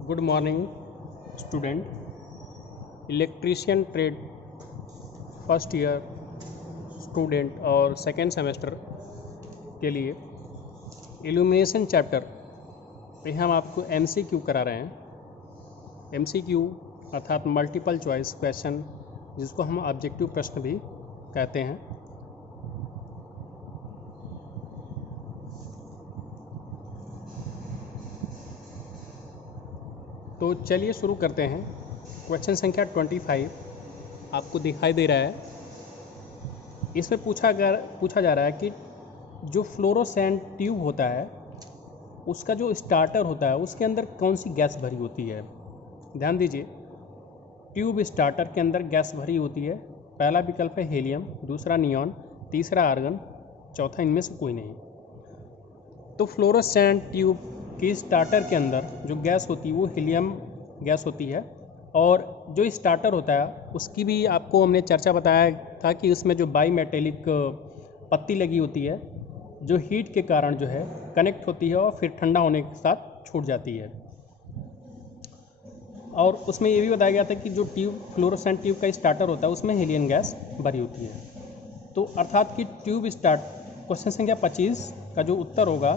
Good morning student. Electrician trade first year student और second semester के लिए illumination chapter में हम आपको एमसीक्यू करा रहे हैं। एमसीक्यू अर्थात मल्टीपल चॉइस क्वेश्चन, जिसको हम ऑब्जेक्टिव प्रश्न भी कहते हैं। तो चलिए शुरू करते हैं। क्वेश्चन संख्या 25 आपको दिखाई दे रहा है। इसमें पूछा जा रहा है कि जो फ्लोरोसेंट ट्यूब होता है उसका जो स्टार्टर होता है उसके अंदर कौन सी गैस भरी होती है। ध्यान दीजिए, ट्यूब स्टार्टर के अंदर गैस भरी होती है। पहला विकल्प है हीलियम, दूसरा नियॉन, तीसरा आर्गन, चौथा इनमें से कोई नहीं। तो फ्लोरोसेंट ट्यूब की स्टार्टर के अंदर जो गैस होती है वो हीलियम गैस होती है, और जो स्टार्टर होता है उसकी भी आपको हमने चर्चा बताया था कि उसमें जो बाई मेटेलिक पत्ती लगी होती है जो हीट के कारण जो है कनेक्ट होती है और फिर ठंडा होने के साथ छूट जाती है। और उसमें ये भी बताया गया था कि जो फ्लोरोसेंट ट्यूब का स्टार्टर होता है उसमें हीलियम गैस भरी होती है। तो अर्थात कि ट्यूब स्टार्ट क्वेश्चन संख्या 25 का जो उत्तर होगा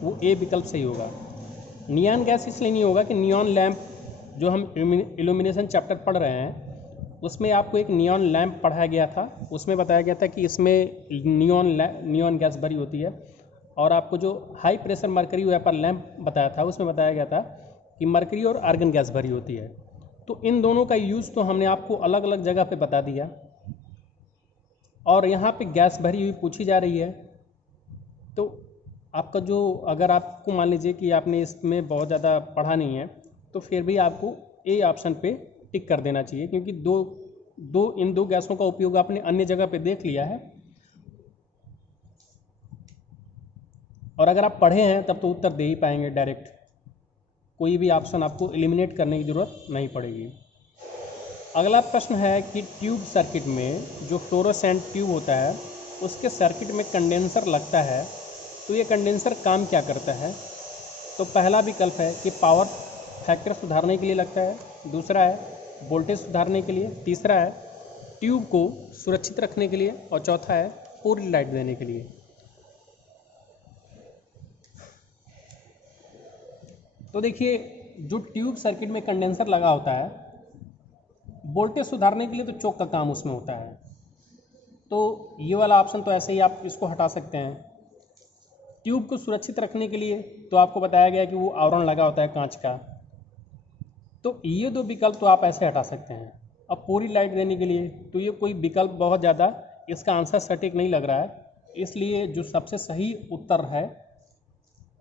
वो ए विकल्प सही होगा। नियॉन गैस इसलिए नहीं होगा कि नियॉन लैंप जो हम इल्यूमिनेशन चैप्टर पढ़ रहे हैं उसमें आपको एक नियॉन लैंप पढ़ाया गया था। उसमें बताया गया था कि इसमें नियॉन गैस भरी होती है, और आपको जो high pressure mercury vapour lamp बताया था उसमें बताया गया था कि मरकरी और आर्गन गैस भरी होती है। तो इन दोनों का यूज़ तो हमने आपको अलग अलग जगह पे बता दिया, और यहाँ पे गैस भरी हुई पूछी जा रही है। तो आपका जो, अगर आपको मान लीजिए कि आपने इसमें बहुत ज़्यादा पढ़ा नहीं है तो फिर भी आपको ए ऑप्शन पे टिक कर देना चाहिए, क्योंकि इन दो गैसों का उपयोग आपने अन्य जगह पे देख लिया है, और अगर आप पढ़े हैं तब तो उत्तर दे ही पाएंगे डायरेक्ट। कोई भी ऑप्शन आपको एलिमिनेट करने की ज़रूरत नहीं पड़ेगी। अगला प्रश्न है कि ट्यूब सर्किट में जो फ्लोरोसेंट ट्यूब होता है उसके सर्किट में कंडेंसर लगता है, तो ये कंडेंसर काम क्या करता है। तो पहला विकल्प है कि पावर फैक्टर सुधारने के लिए लगता है, दूसरा है वोल्टेज सुधारने के लिए, तीसरा है ट्यूब को सुरक्षित रखने के लिए, और चौथा है पूरी लाइट देने के लिए। तो देखिए, जो ट्यूब सर्किट में कंडेंसर लगा होता है वोल्टेज सुधारने के लिए तो चोक का काम उसमें होता है, तो ये वाला ऑप्शन तो ऐसे ही आप इसको हटा सकते हैं। ट्यूब को सुरक्षित रखने के लिए तो आपको बताया गया कि वो आवरण लगा होता है कांच का, तो ये दो विकल्प तो आप ऐसे हटा सकते हैं। अब पूरी लाइट देने के लिए तो ये कोई विकल्प बहुत ज़्यादा इसका आंसर सटीक नहीं लग रहा है, इसलिए जो सबसे सही उत्तर है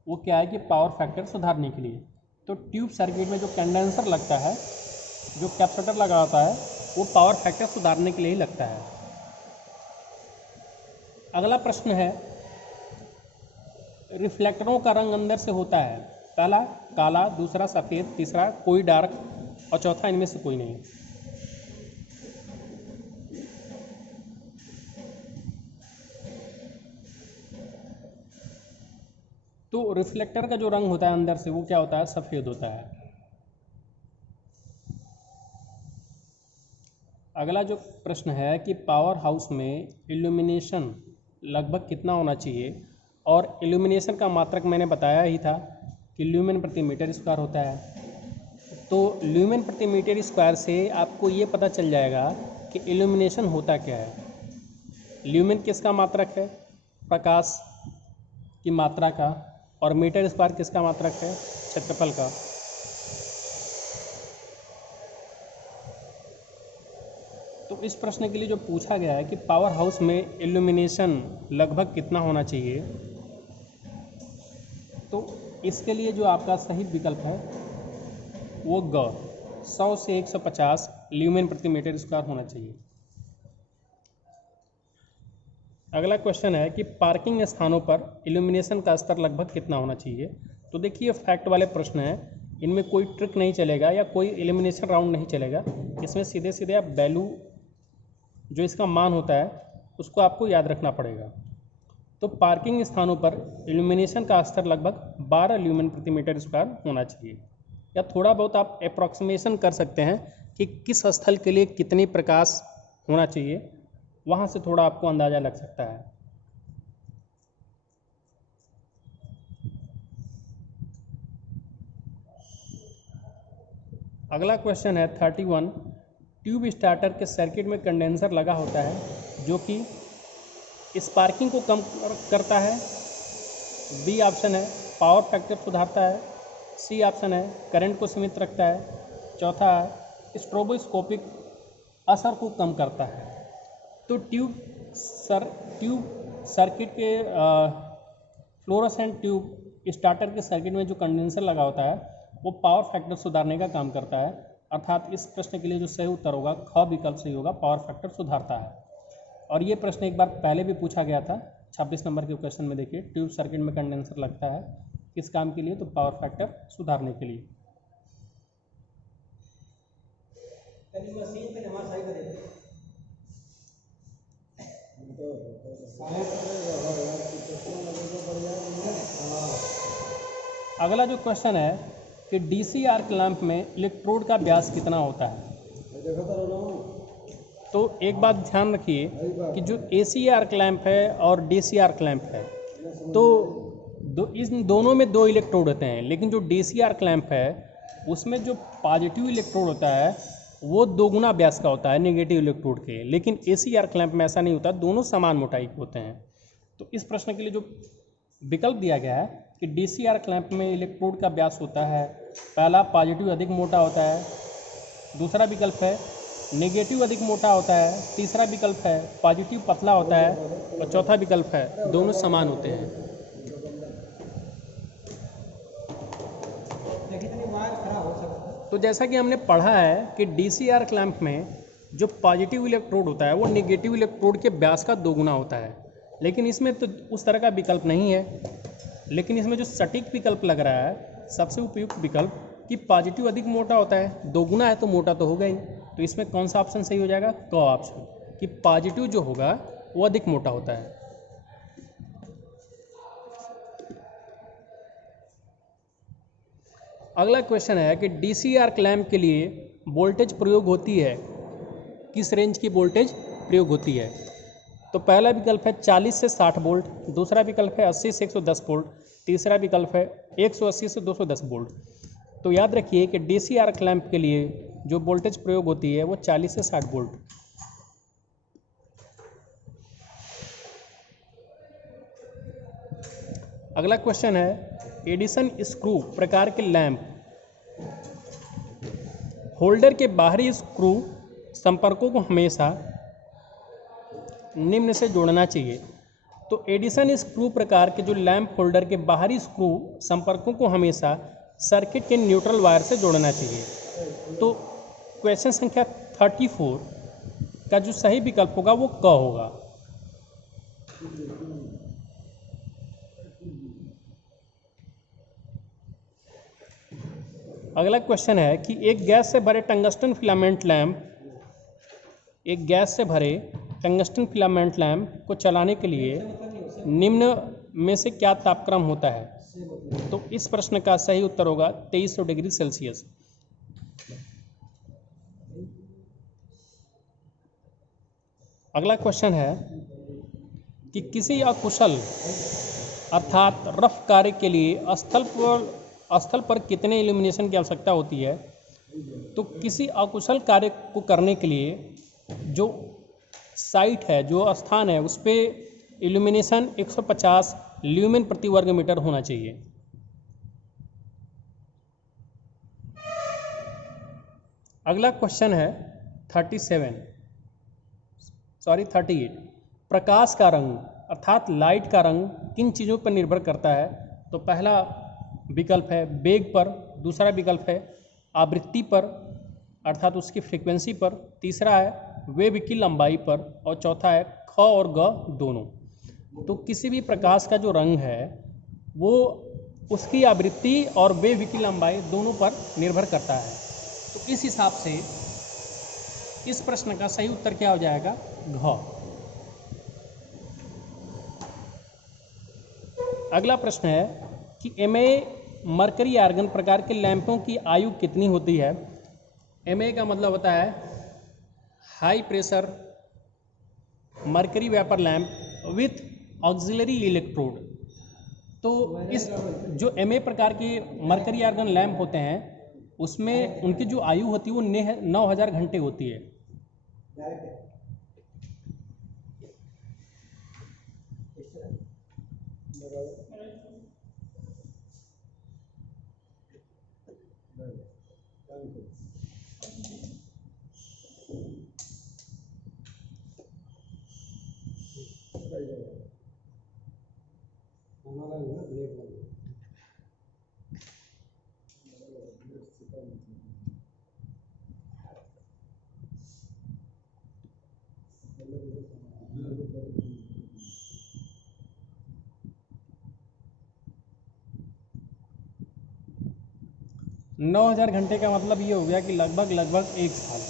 वो क्या है कि पावर फैक्टर सुधारने के लिए। तो ट्यूब सर्किट में जो कंडेंसर लगता है, जो कैपेसिटर लगा होता है, वो पावर फैक्टर सुधारने के लिए ही लगता है। अगला प्रश्न है, रिफ्लेक्टरों का रंग अंदर से होता है, पहला काला, दूसरा सफ़ेद, तीसरा कोई डार्क, और चौथा इनमें से कोई नहीं। तो रिफ्लेक्टर का जो रंग होता है अंदर से वो क्या होता है, सफ़ेद होता है। अगला जो प्रश्न है कि पावर हाउस में इल्यूमिनेशन लगभग कितना होना चाहिए, और इल्यूमिनेशन का मात्रक मैंने बताया ही था कि ल्यूमेन प्रति मीटर स्क्वायर होता है। तो ल्यूमेन प्रति मीटर स्क्वायर से आपको ये पता चल जाएगा कि इल्यूमिनेशन होता क्या है। ल्यूमेन किसका मात्रक है, प्रकाश की मात्रा का, और मीटर स्क्वायर किसका मात्रक है, क्षेत्रफल का। तो इस प्रश्न के लिए जो पूछा गया है कि पावर हाउस में इल्यूमिनेशन लगभग कितना होना चाहिए, तो इसके लिए जो आपका सही विकल्प है वो ग 100 से 150 ल्यूमेन प्रति मीटर स्क्वायर होना चाहिए। अगला क्वेश्चन है कि पार्किंग स्थानों पर इल्यूमिनेशन का स्तर लगभग कितना होना चाहिए। तो देखिए, फैक्ट वाले प्रश्न हैं, इनमें कोई ट्रिक नहीं चलेगा या कोई इल्यूमिनेशन राउंड नहीं चलेगा। इसमें सीधे सीधे आप वैल्यू जो इसका मान होता है उसको आपको याद रखना पड़ेगा। तो पार्किंग स्थानों पर इल्यूमिनेशन का स्तर लगभग 12 ल्यूमेन प्रति मीटर स्क्वायर होना चाहिए। या थोड़ा बहुत आप अप्रॉक्सीमेशन कर सकते हैं कि किस स्थल के लिए कितनी प्रकाश होना चाहिए, वहाँ से थोड़ा आपको अंदाज़ा लग सकता है। अगला क्वेश्चन है 31। ट्यूब स्टार्टर के सर्किट में कंडेंसर लगा होता है जो कि स्पार्किंग को कम करता है। बी ऑप्शन है पावर फैक्टर सुधारता है। सी ऑप्शन है करंट को सीमित रखता है। चौथा है स्ट्रोबोस्कोपिक असर को कम करता है। तो ट्यूब सर्किट के फ्लोरोसेंट ट्यूब स्टार्टर के सर्किट में जो कंडेंसर लगा होता है वो पावर फैक्टर सुधारने का काम करता है। अर्थात इस प्रश्न के लिए जो सही उत्तर होगा ख विकल्प सही होगा, पावर फैक्टर सुधारता है। और ये प्रश्न एक बार पहले भी पूछा गया था 26 नंबर के क्वेश्चन में। देखिए ट्यूब सर्किट में कंडेंसर लगता है किस काम के लिए, तो पावर फैक्टर सुधारने के लिए। अगला जो क्वेश्चन है कि डीसी आर्क लैंप में इलेक्ट्रोड का व्यास कितना होता है। तो एक बात ध्यान रखिए कि जो एसी आर्क लैंप है और डीसी आर्क लैंप है तो इन दोनों में 2 इलेक्ट्रोड होते हैं, लेकिन जो डीसी आर्क लैंप है उसमें जो पॉजिटिव इलेक्ट्रोड होता है वो 2 गुना व्यास का होता है नेगेटिव इलेक्ट्रोड के। लेकिन एसी आर्क लैंप में ऐसा नहीं होता, दोनों समान मोटाई के होते हैं। तो इस प्रश्न के लिए जो विकल्प दिया गया है कि डीसी आर्क लैंप में इलेक्ट्रोड का व्यास होता है, पहला पॉजिटिव अधिक मोटा होता है, दूसरा विकल्प है नेगेटिव अधिक मोटा होता है, तीसरा विकल्प है पॉजिटिव पतला होता है और चौथा विकल्प है दोनों समान होते हैं। तो जैसा कि हमने पढ़ा है कि डीसी आर्क लैंप में जो पॉजिटिव इलेक्ट्रोड होता है वो नेगेटिव इलेक्ट्रोड के व्यास का 2 गुना होता है, लेकिन इसमें तो उस तरह का विकल्प नहीं है। लेकिन इसमें जो सटीक विकल्प लग रहा है, सबसे उपयुक्त विकल्प कि पॉजिटिव अधिक मोटा होता है, 2 गुना है तो मोटा तो होगा ही। तो इसमें कौन सा ऑप्शन सही हो जाएगा, क ऑप्शन, कि पॉजिटिव जो होगा वो अधिक मोटा होता है। अगला क्वेश्चन है कि डीसी आर्क लैंप के लिए वोल्टेज प्रयोग होती है, किस रेंज की वोल्टेज प्रयोग होती है। तो पहला विकल्प है 40 से 60 वोल्ट, दूसरा विकल्प है 80 से 110 वोल्ट, तीसरा विकल्प है 180 से 210 वोल्ट। तो याद रखिए कि डीसी आर्क लैंप के लिए जो वोल्टेज प्रयोग होती है वो 40 से 60 वोल्ट। अगला क्वेश्चन है एडिसन स्क्रू प्रकार के लैंप होल्डर के बाहरी स्क्रू संपर्कों को हमेशा निम्न से जोड़ना चाहिए। तो एडिसन स्क्रू प्रकार के जो लैंप होल्डर के बाहरी स्क्रू संपर्कों को हमेशा सर्किट के न्यूट्रल वायर से जोड़ना चाहिए। तो क्वेश्चन संख्या 34 का जो सही विकल्प होगा वो क होगा। अगला क्वेश्चन है कि एक गैस से भरे टंगस्टन फिलामेंट लैंप को चलाने के लिए निम्न में से क्या तापक्रम होता है। तो इस प्रश्न का सही उत्तर होगा 2300 डिग्री सेल्सियस। अगला क्वेश्चन है कि किसी अकुशल अर्थात रफ कार्य के लिए स्थल पर कितने इल्यूमिनेशन की आवश्यकता होती है। तो किसी अकुशल कार्य को करने के लिए जो साइट है, जो स्थान है, उस पर इल्यूमिनेशन 150 ल्यूमेन प्रति वर्ग मीटर होना चाहिए। अगला क्वेश्चन है 38। प्रकाश का रंग अर्थात लाइट का रंग किन चीज़ों पर निर्भर करता है। तो पहला विकल्प है वेग पर, दूसरा विकल्प है आवृत्ति पर अर्थात उसकी फ्रीक्वेंसी पर, तीसरा है वेव की लंबाई पर और चौथा है ख और ग दोनों। तो किसी भी प्रकाश का जो रंग है वो उसकी आवृत्ति और वेव की लंबाई दोनों पर निर्भर करता है। तो इस हिसाब से इस प्रश्न का सही उत्तर क्या हो जाएगा, घ। अगला प्रश्न है कि मरकरी आर्गन प्रकार के लैंपों की आयु कितनी होती है? MA का मतलब होता है high pressure mercury vapour lamp with auxiliary electrode. तो इस जो MA प्रकार के मरकरी आर्गन लैंप होते हैं उसमें उनकी जो आयु होती है वो 9000 घंटे होती है। नौ 9000 घंटे का मतलब ये हो गया कि लगभग 1 साल।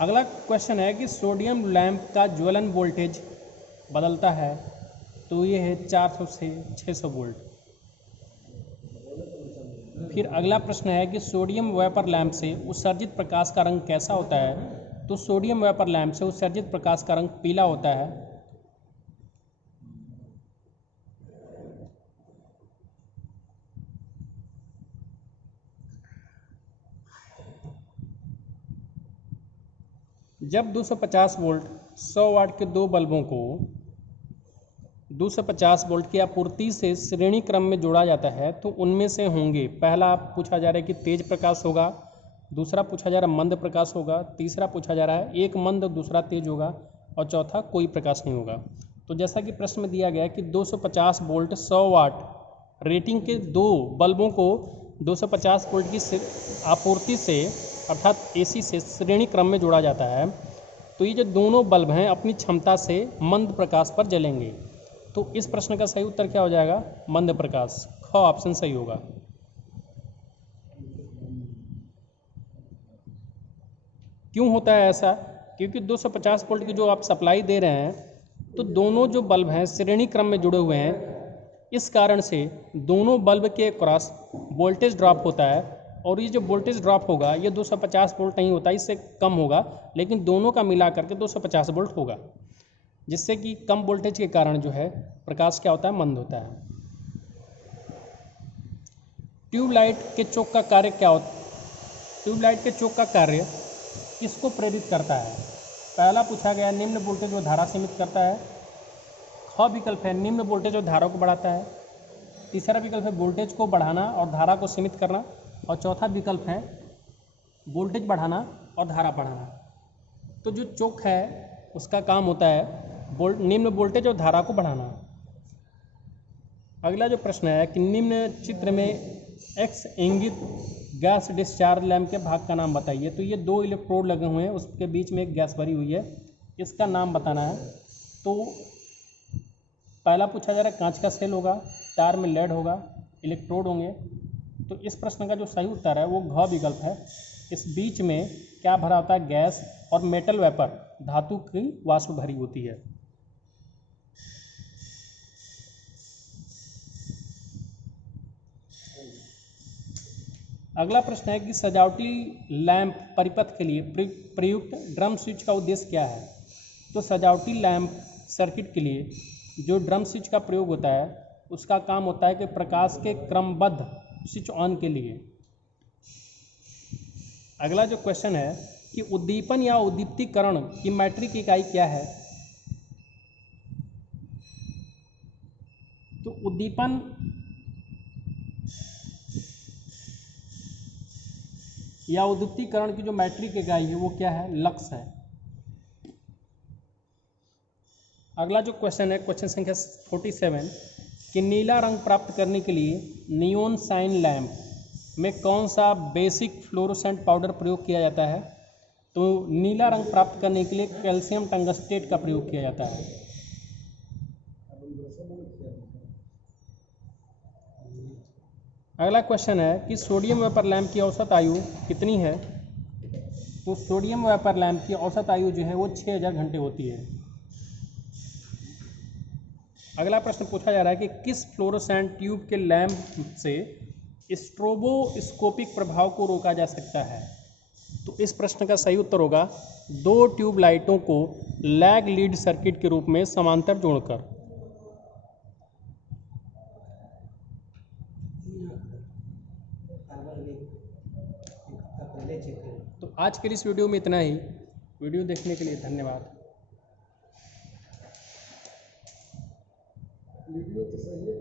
अगला क्वेश्चन है कि सोडियम लैंप का ज्वलन वोल्टेज बदलता है, तो ये है 400 से 600 वोल्ट। फिर अगला प्रश्न है कि सोडियम वेपर लैंप से उत्सर्जित प्रकाश का रंग कैसा होता है? तो सोडियम वेपर लैंप से उत्सर्जित प्रकाश का रंग पीला होता है। जब 250 वोल्ट 100 वाट के दो बल्बों को 250 वोल्ट की आपूर्ति से श्रेणी क्रम में जोड़ा जाता है तो उनमें से होंगे, पहला पूछा जा रहा है कि तेज प्रकाश होगा, दूसरा पूछा जा रहा है मंद प्रकाश होगा, तीसरा पूछा जा रहा है एक मंद दूसरा तेज होगा और चौथा कोई प्रकाश नहीं होगा। तो जैसा कि प्रश्न में दिया गया है कि 250 वोल्ट 100 वाट रेटिंग के दो बल्बों को 250 वोल्ट की आपूर्ति से अर्थात AC से श्रेणी क्रम में जोड़ा जाता है, तो ये जो दोनों बल्ब हैं अपनी क्षमता से मंद प्रकाश पर जलेंगे। तो इस प्रश्न का सही उत्तर क्या हो जाएगा? मंद प्रकाश। ख ऑप्शन सही होगा। क्यों होता है ऐसा? क्योंकि 250 वोल्ट की जो आप सप्लाई दे रहे हैं तो दोनों जो बल्ब हैं श्रेणी क्रम में जुड़े हुए हैं, इस कारण से दोनों बल्ब के क्रॉस वोल्टेज ड्रॉप होता है और ये जो वोल्टेज ड्रॉप होगा ये 250 वोल्ट नहीं होता, इससे कम होगा, लेकिन दोनों का मिला करके 250 वोल्ट होगा, जिससे कि कम वोल्टेज के कारण जो है प्रकाश क्या होता है? मंद होता है। ट्यूबलाइट के चोक का कार्य क्या होता है? ट्यूबलाइट के चोक का कार्य किसको प्रेरित करता है? पहला पूछा गया निम्न वोल्टेज व धारा सीमित करता है। ख विकल्प है निम्न वोल्टेज और धारा को बढ़ाता है। तीसरा विकल्प है वोल्टेज को बढ़ाना और धारा को सीमित करना और चौथा विकल्प है वोल्टेज बढ़ाना और धारा बढ़ाना। तो जो चोक है उसका काम होता है निम्न वोल्टेज और धारा को बढ़ाना। अगला जो प्रश्न है कि निम्न चित्र में X इंगित गैस डिस्चार्ज लैंप के भाग का नाम बताइए। तो ये दो इलेक्ट्रोड लगे हुए हैं, उसके बीच में एक गैस भरी हुई है, इसका नाम बताना है। तो पहला पूछा जा रहा है कांच का सेल होगा, तार में लेड होगा, इलेक्ट्रोड होंगे। तो इस प्रश्न का जो सही उत्तर है वो घ विकल्प है। इस बीच में क्या भरा होता है? गैस और मेटल वेपर धातु की वाष्प भरी होती है। अगला प्रश्न है कि सजावटी लैंप परिपथ के लिए प्रयुक्त ड्रम स्विच का उद्देश्य क्या है? तो सजावटी लैंप सर्किट के लिए जो ड्रम स्विच का प्रयोग होता है उसका काम होता है कि प्रकाश के क्रमबद्ध स्विच ऑन के लिए। अगला जो क्वेश्चन है कि उद्दीपन या उद्दीप्तीकरण की मैट्रिक इकाई क्या है? तो उद्दीपन या उद्दीप्तीकरण की जो मैट्रिक इकाई है वो क्या है? लक्स है। अगला जो क्वेश्चन है क्वेश्चन संख्या 47 कि नीला रंग प्राप्त करने के लिए नियोन साइन लैंप में कौन सा बेसिक फ्लोरोसेंट पाउडर प्रयोग किया जाता है? तो नीला रंग प्राप्त करने के लिए कैल्शियम टंगस्टेट का प्रयोग किया जाता है। अगला क्वेश्चन है कि सोडियम वेपर लैंप की औसत आयु कितनी है? तो सोडियम वेपर लैंप की औसत आयु जो है वो 6000 घंटे होती है। अगला प्रश्न पूछा जा रहा है कि किस फ्लोरोसेंट ट्यूब के लैंप से स्ट्रोबोस्कोपिक प्रभाव को रोका जा सकता है? तो इस प्रश्न का सही उत्तर होगा 2 ट्यूब लाइटों को लैग लीड सर्किट के रूप में समांतर जोड़कर। तो आज के इस वीडियो में इतना ही। वीडियो देखने के लिए धन्यवाद। वीडियो तो सही है,